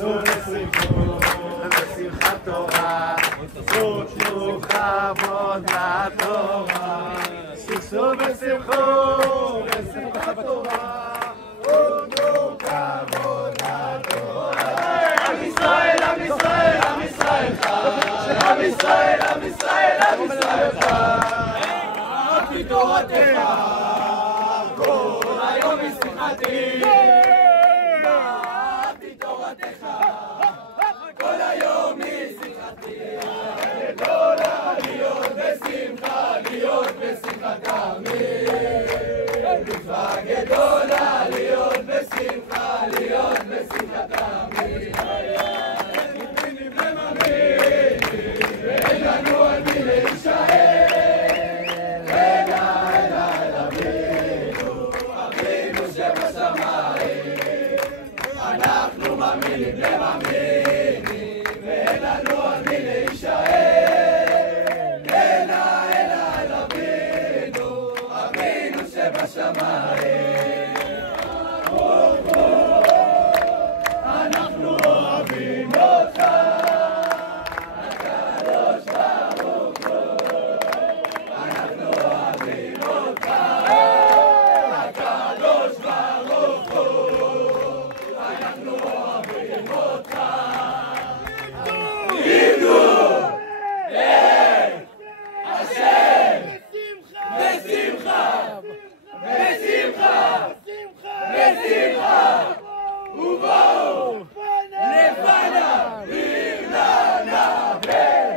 שישו בשמחת תורה, ותנו כבוד לתורה. שישו בשמחת תורה, ותנו כבוד לתורה. עם ישראל, עם ישראל, עם ישראל חי. עם ישראל, עם ישראל, עם ישראל חי. אהבתי תורתך, כל היום בשמחתי. אהבתי תורתך, כל היום בשמחתי. גדולה להיות בשמחה, להיות בשמחה תמיד. מצווה גדולה להיות בשמחה, להיות בשמחה תמיד. ואין לנו על מי להישאר. אנחנו מאמינים למאמינים, ואין לנו על מי להישאר. אל אבינו, אבינו שבשמיים. אנחנו אוהבים אותך, הקדוש ברוך הוא. אנחנו אוהבים אותך, הקדוש ברוך הוא. אנחנו אוהבים אותך. עבדו את השם בשמחה, בשמחה, בשמחה, ובואו לפניו ברננה.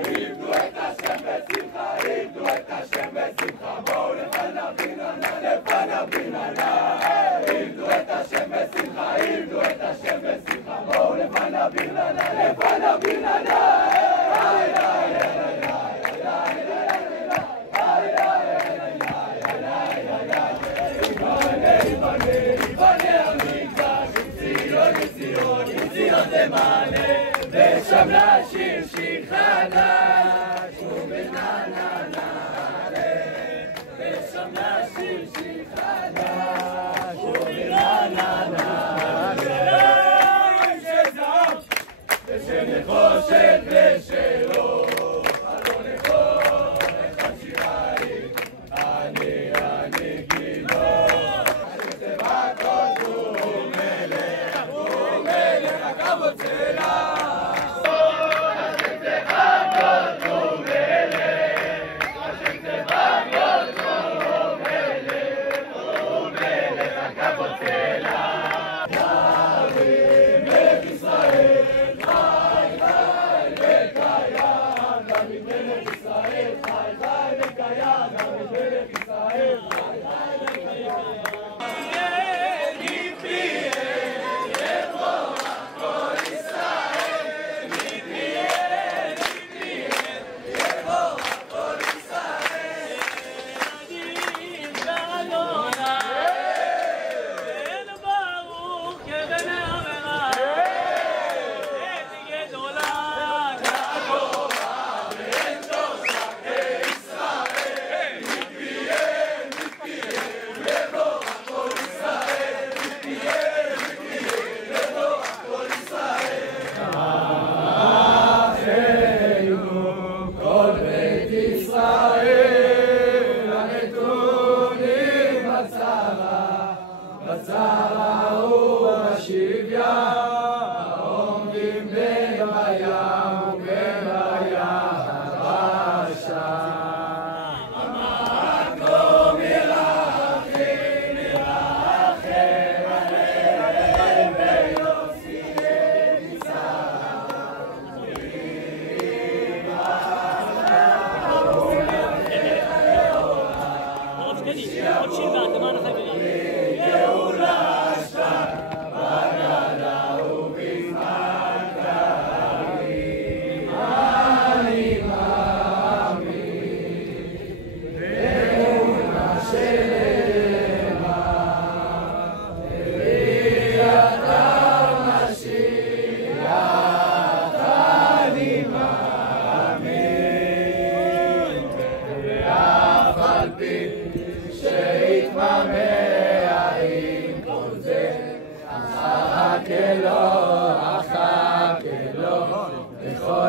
עבדו את השם בשמחה, עבדו את השם בשמחה, בואו לפניו ברננה, לפניו ברננה. עבדו את השם בשמחה, עבדו את השם בשמחה, בואו לפניו ברננה, לפניו ברננה. ושם לשיר שיר חדש ובנענע ושם לשיר שיר חדש ובנענע שזהב ושל נחושת ושלו לא נכון אחד שיריים אני גיבור שצבע כל הוא מלך הכבוד שלה.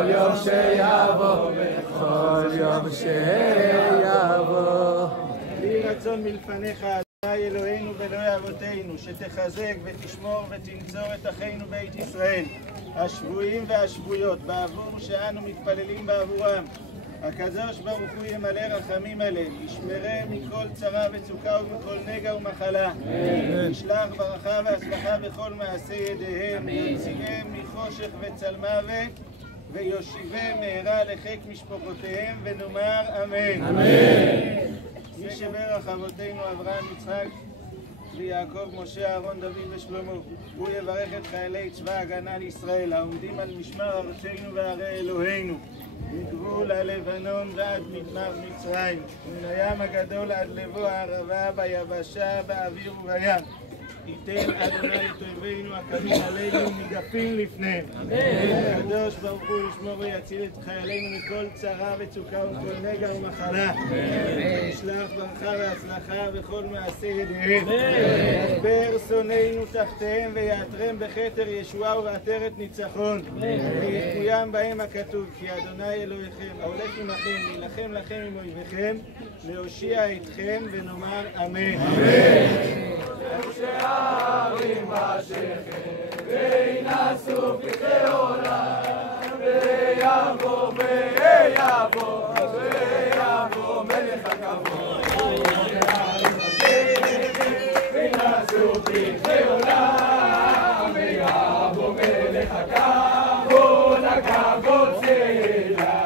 בכל יום שיבוא, בכל יום שיבוא. יהי רצון מלפניך, אדוני אלוהינו ואלוהי אבותינו, שתחזק ותשמור ותנצור את אחינו בית ישראל, השבויים והשבויות, בעבור שאנו מתפללים בעבורם. הקדוש ברוך הוא ימלא רחמים עליהם, ישמרם מכל צרה וצוקה ומכל נגע ומחלה. ישלח ברכה והצלחה בכל מעשי ידיהם, יוציאם מחושך וצל מוות, ויושיבם מהרה לחיק משפחותיהם, ונאמר אמן. אמן. מי שברך אבותינו אברהם, יצחק ויעקב, משה, אהרון, דוד ושלמה, הוא יברך את חיילי צבא הגנה לישראל העומדים על משמר ארצנו וערי אלוהינו, מגבול הלבנון ועד מדבר מצרים, מן הים הגדול עד לבוא הערבה, ביבשה, באוויר ובים. ייתן אדוני את אויבינו הקמים עלינו מגפים לפניהם. הקדוש ברוך הוא ישמור ויציל את חיילינו מכל צרה וצוקה ומכל נגע ומחלה. ישלח ברכה והצלחה בכל מעשי ידיהם. ידבר שונאינו תחתיהם ויעטרם בכתר ישועה ובעטרת ניצחון. ויקוים בהם הכתוב, כי אדוני אלוהיכם ההולך עמכם להילחם לכם עם אויביכם, להושיע אתכם, ונאמר אמן. שערים בשכם וינשאו פרחי עולם, ויבוא מלך הכבוד. וינשאו פרחי עולם, ויבוא מלך הכבוד, הכבוד שלה.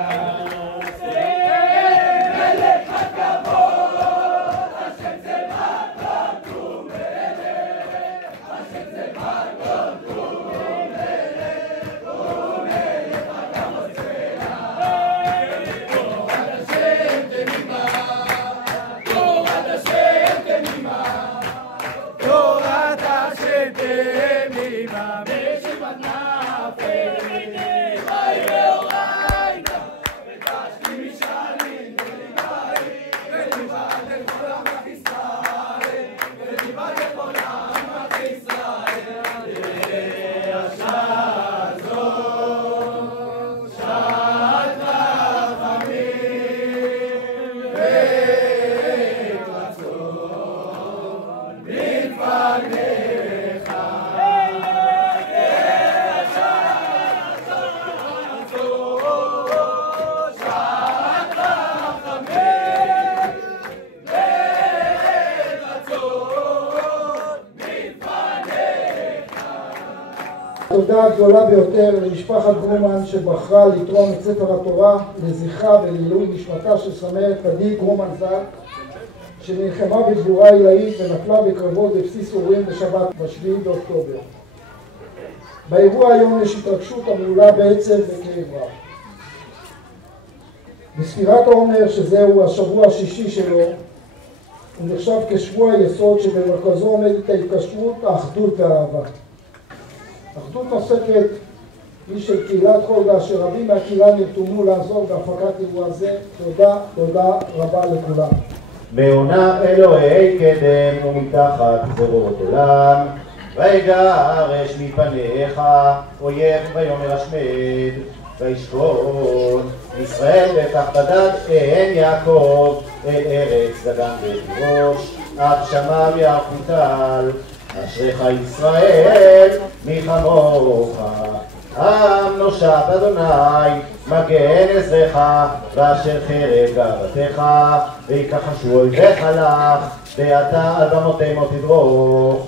התודה הגדולה ביותר למשפחת גרומן שבחרה לתרום את ספר התורה לזכרה ולעילוי נשמתה של סמרת עדי גרומן ז"ל, שנלחמה בגבורה עילאית ונפלה בקרבות בבסיס אורים בשבת ב7 באוקטובר. באירוע היום יש התרגשות המעולה בעצב וכאב רב. בספירת העומר, שזהו השבוע השישי שלו, הוא נחשב כשבוע יסוד שבמרכזו עומדת ההתקשרות, האחדות והאהבה. אחדות נוספת היא של קהילת חולדה, שרבים מהקהילה נרתמו לעזור בהפקת אירוע זה. תודה רבה לכולם. מעונה אלוהי קדם ומתחת גזרות עולם, ויגרש מפניך אויב ויאמר השמד, וישכון ישראל בתחתיו עין יעקב, אל ארץ דגן ותירוש, אף שמם יעקוטל. אשריך ישראל מי כמוך, עם נושע אדוני מגן עזרך, ואשר חרב גאוותך ויקחשו אויביך לך, ואתה על במותימו תדרוך.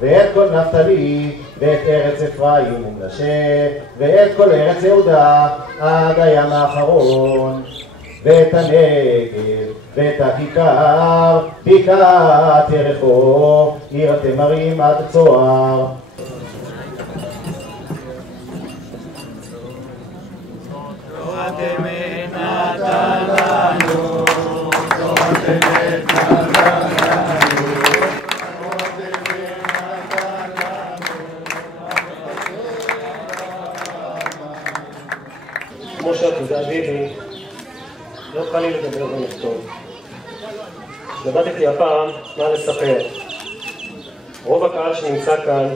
ואת כל נפתלי ואת ארץ אפרים ומנשה, ואת כל ארץ יהודה עד הים האחרון, ואת הנגב ואת הכיכר, בקעת יריחו, עיר התמרים עד צוהר. תורת אמת נתן לנו, תורת אמת נתן לנו, תורת אמת נתן לנו. כמו שאת יודעת, ביבי, לא קל לי לדבר ולכתוב. למדתי הפעם מה לספר. רוב הקהל שנמצא כאן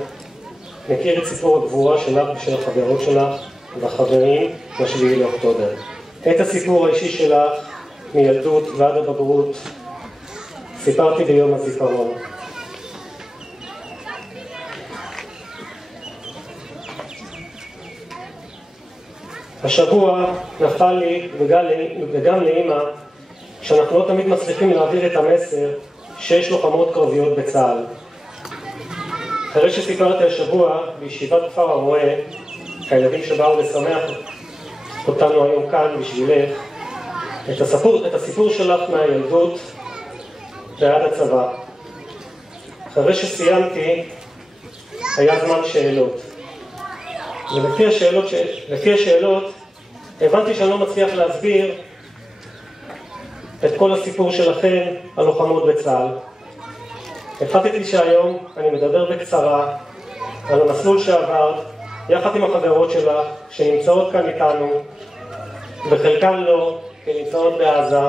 מכיר את סיפור הגבורה שלך ושל החברות שלך, והחברים ב7 לאוקטובר. את הסיפור האישי שלך מילדות ועד הבגרות סיפרתי ביום הזיכרון. השבוע נפל לי וגם לאמא שאנחנו לא תמיד מצליחים להעביר את המסר שיש לוחמות קרביות בצה"ל. אחרי שסיפרתי השבוע בישיבת כפר הרועה, הילדים שבאו לשמח אותנו היום כאן בשבילך, את הסיפור שלך מהילדות ועד הצבא. אחרי שסיימתי היה זמן שאלות. ולפי השאלות הבנתי שאני לא מצליח להסביר את כל הסיפור שלכם על לוחמות בצה"ל. החלטתי שהיום אני מדבר בקצרה על המסלול שעברת יחד עם החברות שלך שנמצאות כאן איתנו וחלקן לא, כי נמצאות בעזה,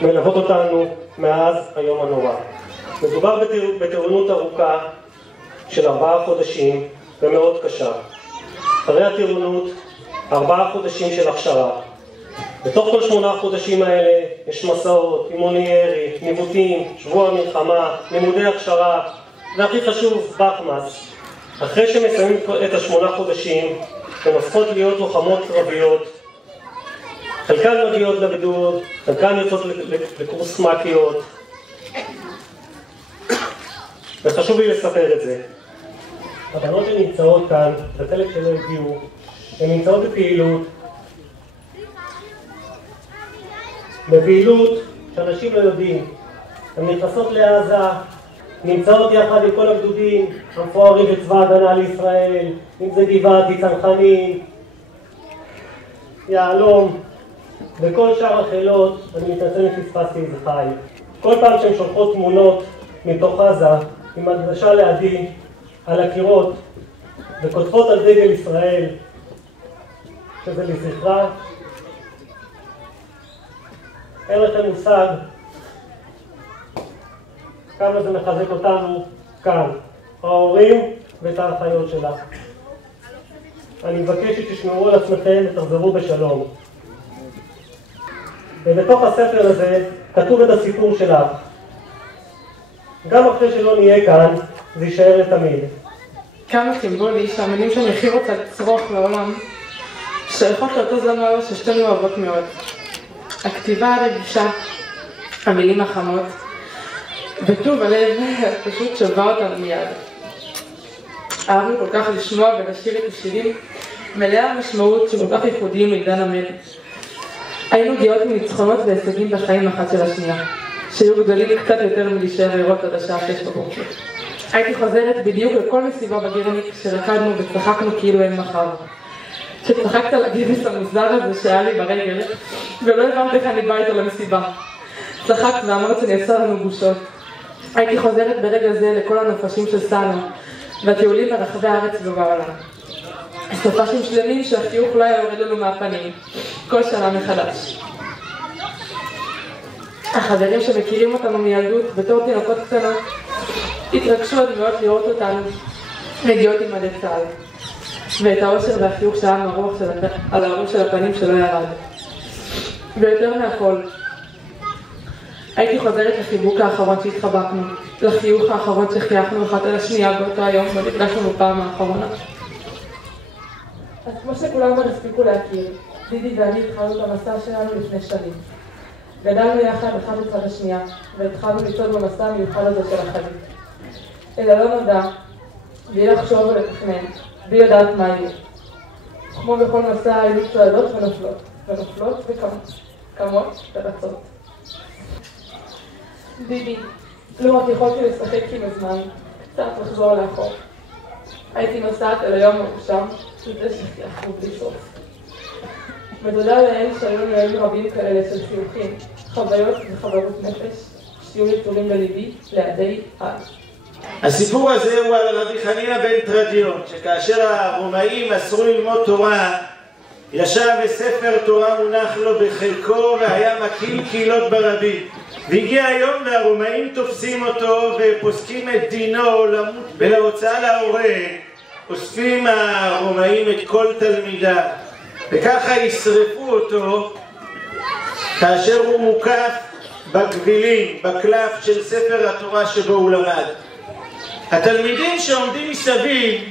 מלוות אותנו מאז היום הנורא. מדובר בטירונות ארוכה של 4 חודשים ומאוד קשה. אחרי הטירונות 4 חודשים של הכשרה. בתוך כל 8 חודשים האלה יש מסעות, אימוני ירי, ניווטים, שבוע מלחמה, לימודי הכשרה, והכי חשוב, בחמאס. אחרי שמסיימים את 8 חודשים, הן הופכות להיות לוחמות קרביות. חלקן מגיעות לגדוד, חלקן יוצאות לקורס מקיות. וחשוב לי לספר את זה. הבנות שנמצאות כאן, בחלק שלא הגיעו, הן נמצאות בפעילות שאנשים לא יודעים. הן נכנסות לעזה, נמצאות יחד עם כל הגדודים המפוארים בצבא ההגנה לישראל, אם זה גבעתי, צנחנים, יהלום וכל שאר החילות. אני מתנצל אם פספסתי איזה חי. כל פעם שהן שולחות תמונות מתוך עזה עם הקדשה לידי על הקירות וכותבות על דגל ישראל שזה לזכרה, אין לכם מושג כמה זה מחזק אותנו כאן, ההורים ואת האחיות שלה. אני מבקש שתשמרו על עצמכם ותחזרו בשלום. ובתוך הספר הזה כתוב את הסיפור שלך. גם אחרי שלא נהיה כאן, זה יישאר לתמיד. כמה סימבולי שהמילים שאני הכי רוצה לצרוך לעולם שייכות לאותו זמר ששתינו אוהבות מאוד. הכתיבה הרגישה, המילים החמות, וטוב הלב פשוט שווה אותנו מיד. אהבנו כל כך לשמוע ולשיר את השירים מלאי המשמעות שכל כך ייחודיים לעידן המלך. היינו גאות מניצחונות והישגים בחיים אחת של השנייה, שהיו גדולים קצת יותר מלהישאר לראות עד השעה 6 בבוקר. הייתי חוזרת בדיוק לכל מסיבה בגירניק שרקדנו וצחקנו כאילו אין מחר. שצחקת על הגיבס המוזר הזה שהיה לי ברגל, ולא הבנת איך אני באה איתו למסיבה. צחקת ואמרת שנעשה לנו בושות. הייתי חוזרת ברגע זה לכל הנופשים של סאנו, והטיולים ברחבי הארץ ובעולם. סופשים שלמים שהחיוך לא היה יורד לנו מהפנים, כל שנה מחדש. החברים שמכירים אותנו מילדות בתור תינוקות קטנות, התרגשו עד מאוד לראות אותנו מגיעות עם מדי צה"ל. ואת האושר והחיוך שהיה מרוח על ההורים של הפנים שלא ירד. ויותר מהכל, הייתי חוזרת לחיבוק האחרון שהתחבקנו, לחיוך האחרון שחייכנו אחת על השנייה באותו היום ונפגשנו בפעם האחרונה. אז כמו שכולם כבר הספיקו להכיר, דידי ואני התחלנו את המסע שלנו לפני שנים. גדלנו יחד אחד לצד השנייה, והתחלנו לצעוד במסע המיוחד הזה של החיים. אלא לא נודע, בלי לחשוב ולתכנן, בלי לדעת מה יהיה. כמו בכל מסע היו צועדות ונופלות וקמות ורצות. ביבי, לא רק יכולתי לשחק עם הזמן, קצת לחזור לאחור. הייתי נוסעת אל היום מרושם, שזה שחייכו בלי סוף. ותודה לאל שהיו לנו ימים רבים כאלה של חיוכים, חוויות וחברות נפש, שיהיו נצורים בליבי לעדי עד. הסיפור הזה הוא על רבי חנינא בן תרדיון, שכאשר הרומאים אסרו ללמוד תורה, ישב וספר תורה מונח לו בחלקו והיה מקיל קהילות ברבים. והגיע היום והרומאים תופסים אותו ופוסקים את דינו למות ולהוצאה להורג. אוספים הרומאים את כל תלמידיו וככה ישרפו אותו כאשר הוא מוקף בגבילים, בקלף של ספר התורה שבו הוא למד. התלמידים שעומדים מסביב,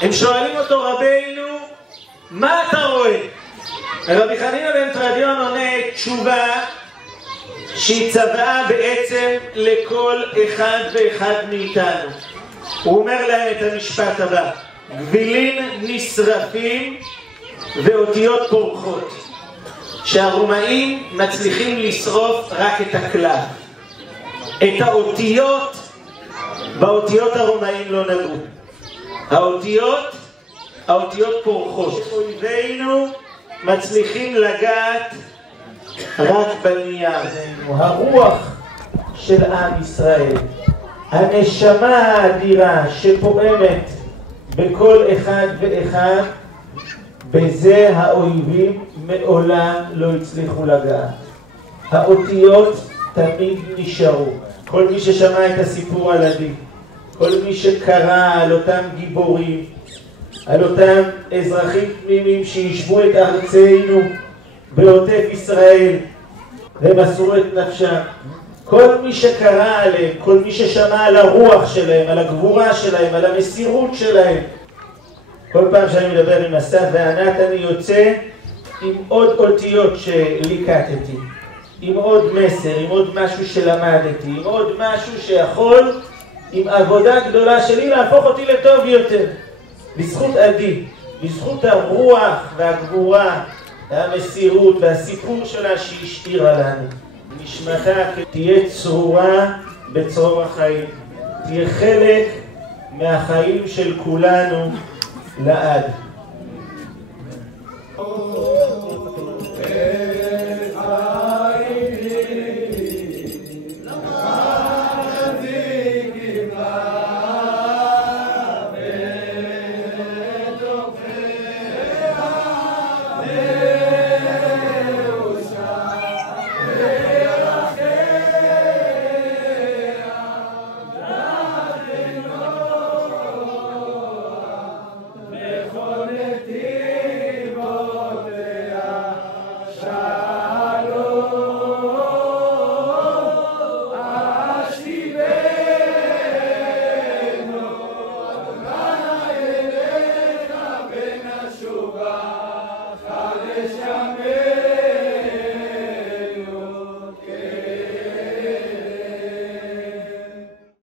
הם שואלים אותו, רבינו, מה אתה רואה? רבי חנינא בן תרדיון עונה תשובה שהיא צוואה בעצם לכל אחד ואחד מאיתנו. הוא אומר להם את המשפט הבא: גבילים נשרפים ואותיות פורחות. שהרומאים מצליחים לשרוף רק את הקלף. את האותיות, באותיות הרומאים לא נגעו. האותיות פורחות. אויבינו מצליחים לגעת רק בנייר. הרוח של עם ישראל, הנשמה האדירה שפועמת בכל אחד ואחד, בזה האויבים מעולם לא הצליחו לגעת. האותיות תמיד נשארו. כל מי ששמע את הסיפור על עדי, כל מי שקרא על אותם גיבורים, על אותם אזרחים תמימים שישבו את ארצנו בעוטף ישראל ומסרו את נפשם, כל מי שקרא עליהם, כל מי ששמע על הרוח שלהם, על הגבורה שלהם, על המסירות שלהם, כל פעם שאני מדבר עם אסף וענת אני יוצא עם עוד אותיות שליקטתי, עם עוד מסר, עם עוד משהו שלמדתי, עם עוד משהו שיכול עם עבודה גדולה שלי להפוך אותי לטוב יותר. בזכות עדי, בזכות הרוח והגבורה והמסירות והסיפור שלה שהשאירה לנו. נשמתה תהיה צרורה בצרור החיים, תהיה חלק מהחיים של כולנו לעד.